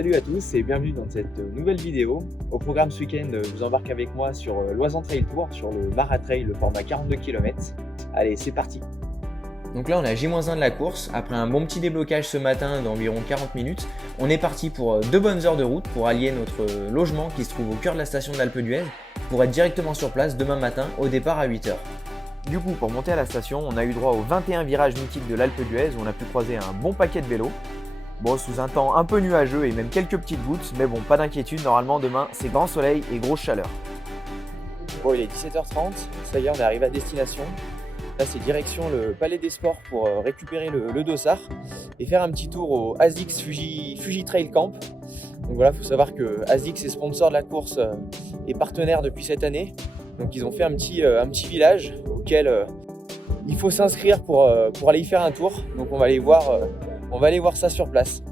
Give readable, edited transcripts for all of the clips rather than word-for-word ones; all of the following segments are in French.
Salut à tous et bienvenue dans cette nouvelle vidéo. Au programme ce week-end, je vous embarque avec moi sur l'Oisans Trail Tour, sur le Maratrail, le format 42 km. Allez, c'est parti. Donc là on est à J-1 de la course. Après un bon petit déblocage ce matin d'environ 40 minutes, on est parti pour 2 bonnes heures de route pour allier notre logement qui se trouve au cœur de la station d'Alpe d'Huez pour être directement sur place demain matin au départ à 8h. Du coup, pour monter à la station, on a eu droit aux 21 virages mythiques de l'Alpe d'Huez où on a pu croiser un bon paquet de vélos. Bon, sous un temps un peu nuageux et même quelques petites gouttes, mais bon, pas d'inquiétude, normalement demain c'est grand soleil et grosse chaleur. Bon, il est 17h30, ça y est, on est arrivé à destination. Là, c'est direction le Palais des Sports pour récupérer le dossard et faire un petit tour au ASICS Fuji Trail Camp. Donc voilà, il faut savoir que ASICS est sponsor de la course et partenaire depuis cette année. Donc ils ont fait un petit village auquel il faut s'inscrire pour aller y faire un tour. Donc on va aller voir ça sur place.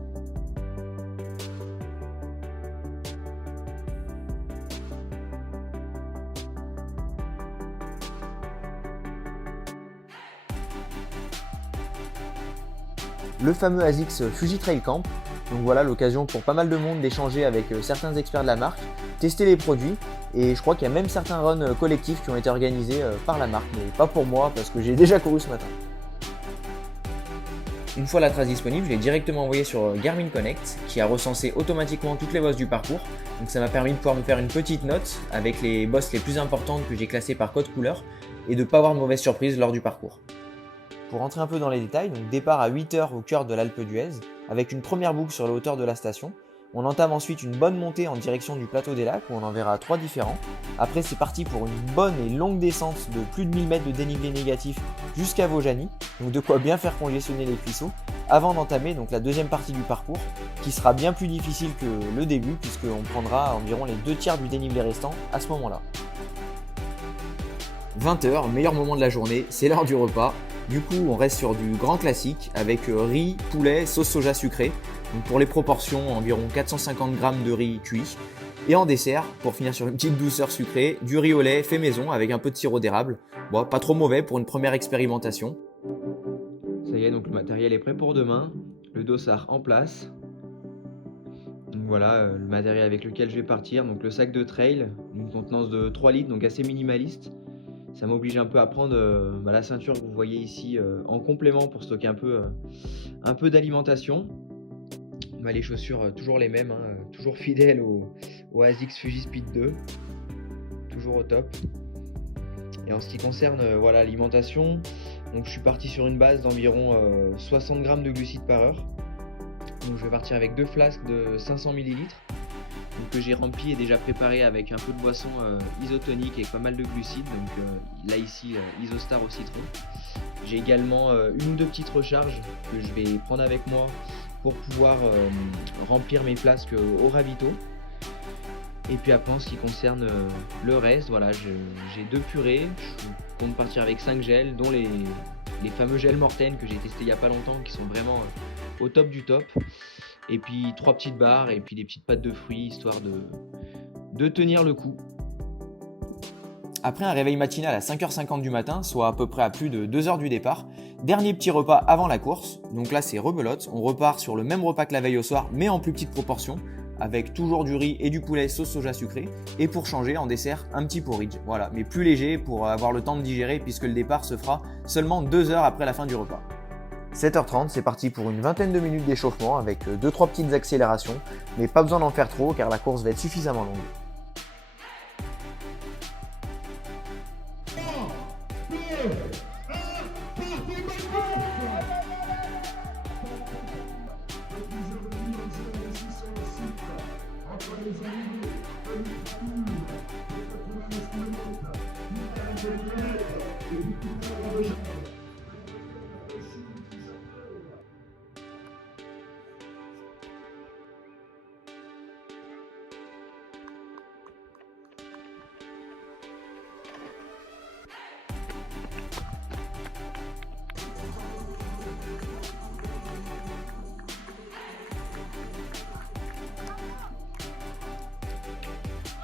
Le fameux ASICS Fuji Trail Camp. Donc voilà, l'occasion pour pas mal de monde d'échanger avec certains experts de la marque, tester les produits, et je crois qu'il y a même certains runs collectifs qui ont été organisés par la marque, mais pas pour moi parce que j'ai déjà couru ce matin. Une fois la trace disponible, je l'ai directement envoyée sur Garmin Connect qui a recensé automatiquement toutes les bosses du parcours. Donc ça m'a permis de pouvoir me faire une petite note avec les bosses les plus importantes que j'ai classées par code couleur et de ne pas avoir de mauvaises surprises lors du parcours. Pour rentrer un peu dans les détails, donc départ à 8h au cœur de l'Alpe d'Huez avec une première boucle sur la hauteur de la station. On entame ensuite une bonne montée en direction du plateau des lacs où on en verra 3 différents. Après c'est parti pour une bonne et longue descente de plus de 1000 mètres de dénivelé négatif jusqu'à Vaujany, donc de quoi bien faire congestionner les cuisseaux, avant d'entamer donc la deuxième partie du parcours qui sera bien plus difficile que le début puisqu'on prendra environ les 2/3 du dénivelé restant à ce moment-là. 20h, meilleur moment de la journée, c'est l'heure du repas. Du coup, on reste sur du grand classique avec riz, poulet, sauce soja sucrée. Donc pour les proportions, environ 450 g de riz cuit. Et en dessert, pour finir sur une petite douceur sucrée, du riz au lait fait maison avec un peu de sirop d'érable. Bon, pas trop mauvais pour une première expérimentation. Ça y est, donc le matériel est prêt pour demain. Le dossard en place. Donc voilà, le matériel avec lequel je vais partir. Donc le sac de trail, d'une contenance de 3 litres, donc assez minimaliste. Ça m'oblige un peu à prendre la ceinture que vous voyez ici en complément pour stocker un peu d'alimentation. Les chaussures toujours les mêmes, toujours fidèles au ASICS Fuji Speed 2, toujours au top. Et en ce qui concerne l'alimentation, donc je suis parti sur une base d'environ 60 g de glucides par heure. Donc je vais partir avec 2 flasques de 500 ml. Que j'ai rempli et déjà préparé avec un peu de boisson isotonique et pas mal de glucides, donc là ici Isostar au citron. J'ai également une ou deux petites recharges que je vais prendre avec moi pour pouvoir remplir mes flasques au ravito. Et puis après en ce qui concerne le reste, voilà, j'ai 2 purées, je compte partir avec 5 gels dont les fameux gels Morten que j'ai testé il n'y a pas longtemps qui sont vraiment au top du top. Et puis 3 petites barres et puis des petites pâtes de fruits histoire de tenir le coup. Après un réveil matinal à 5h50 du matin, soit à peu près à plus de 2 heures du départ, dernier petit repas avant la course. Donc là c'est rebelote, on repart sur le même repas que la veille au soir mais en plus petite proportion, avec toujours du riz et du poulet sauce soja sucrée, et pour changer en dessert un petit porridge, voilà, mais plus léger pour avoir le temps de digérer puisque le départ se fera seulement 2 heures après la fin du repas. 7h30, c'est parti pour une vingtaine de minutes d'échauffement avec 2-3 petites accélérations, mais pas besoin d'en faire trop car la course va être suffisamment longue.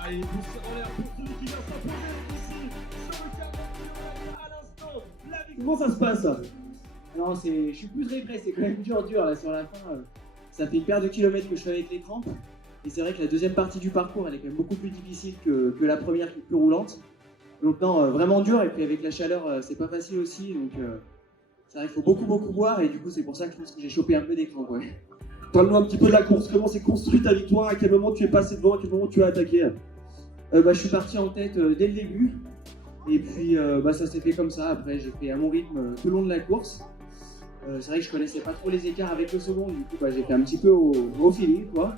Allez, pousse en l'air pour celui qui va s'imposer ici sur le 40 km à l'instant. Comment ça se passe? Non, je suis plus répressé, c'est quand même dur là sur la fin. ça fait une paire de kilomètres que je fais avec les crampes. Et c'est vrai que la deuxième partie du parcours, elle est quand même beaucoup plus difficile que la première qui est plus roulante. Donc non, vraiment dur. Et puis avec la chaleur, c'est pas facile aussi. Donc c'est vrai qu'il faut beaucoup boire. Et du coup, c'est pour ça que je pense que j'ai chopé un peu des crampes. Ouais. Parle-nous un petit peu de la course, comment s'est construite ta victoire, à quel moment tu es passé devant, à quel moment tu as attaqué? Je suis parti en tête dès le début. Et puis ça s'est fait comme ça. Après, j'ai fait à mon rythme tout le long de la course. C'est vrai que je connaissais pas trop les écarts avec le second. Du coup, j'ai fait un petit peu au feeling, quoi.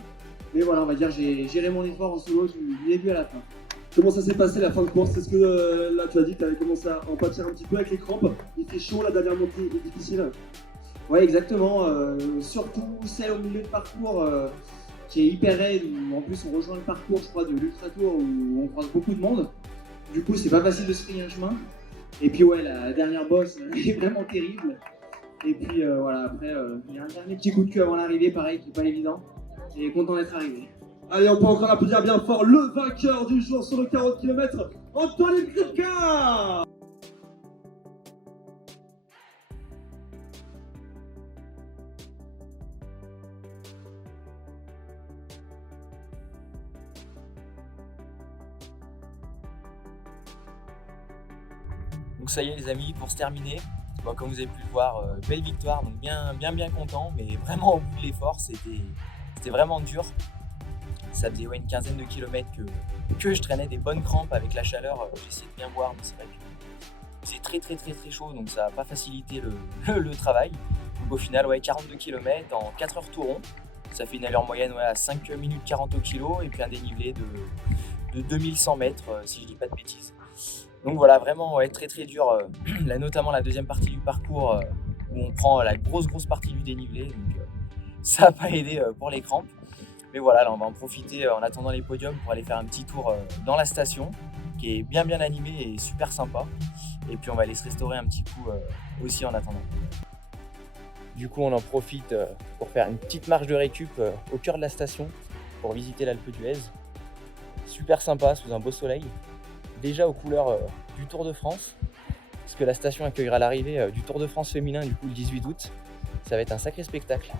Mais voilà, on va dire j'ai géré mon effort en solo du début à la fin. Comment ça s'est passé la fin de course? Est-ce que là tu as dit que tu avais commencé à en pâtir un petit peu avec les crampes? Il fait chaud, la dernière montée est difficile. Ouais, exactement. Surtout celle au milieu de parcours qui est hyper raide, où en plus on rejoint le parcours, je crois, de l'Ultra Tour où on croise beaucoup de monde. Du coup, c'est pas facile de se frayer un chemin. Et puis ouais, la dernière bosse est vraiment terrible. Et puis voilà, après, il y a un dernier petit coup de queue avant l'arrivée, pareil, qui est pas évident. Et content d'être arrivé. Allez, on peut encore applaudir bien fort le vainqueur du jour sur le 40 km, Antoine Gripka. Donc ça y est les amis, pour se terminer, bon, comme vous avez pu le voir, belle victoire, donc bien content, mais vraiment au bout de l'effort, c'était vraiment dur. Ça faisait une quinzaine de kilomètres que je traînais des bonnes crampes avec la chaleur, j'essayais de bien boire, mais c'est vrai que c'est très chaud, donc ça n'a pas facilité le travail. Donc au final, 42 km en 4 heures tout rond, ça fait une allure moyenne à 5 minutes 40 au kilo, et puis un dénivelé de 2100 mètres, si je dis pas de bêtises. Donc voilà, vraiment très dur, là, notamment la deuxième partie du parcours où on prend la grosse partie du dénivelé, donc ça n'a pas aidé pour les crampes. Mais voilà, là on va en profiter en attendant les podiums pour aller faire un petit tour dans la station qui est bien animée et super sympa. Et puis on va aller se restaurer un petit coup aussi en attendant. Du coup on en profite pour faire une petite marche de récup au cœur de la station pour visiter l'Alpe d'Huez. Super sympa sous un beau soleil. Déjà aux couleurs du Tour de France, parce que la station accueillera l'arrivée du Tour de France féminin du coup le 18 août. Ça va être un sacré spectacle.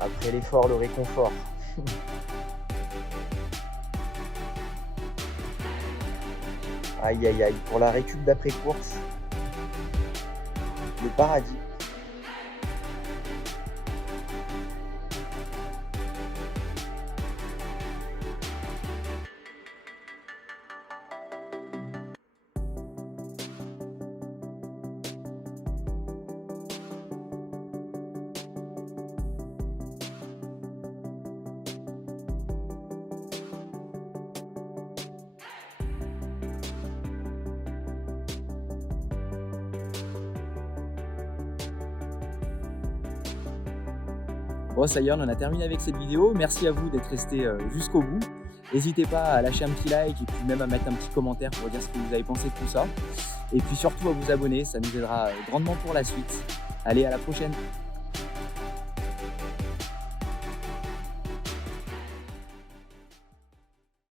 Après l'effort, le réconfort. Aïe, pour la récup d'après-course, le paradis. Bon, ça y est, on en a terminé avec cette vidéo. Merci à vous d'être resté jusqu'au bout. N'hésitez pas à lâcher un petit like et puis même à mettre un petit commentaire pour dire ce que vous avez pensé de tout ça. Et puis surtout à vous abonner, ça nous aidera grandement pour la suite. Allez, à la prochaine!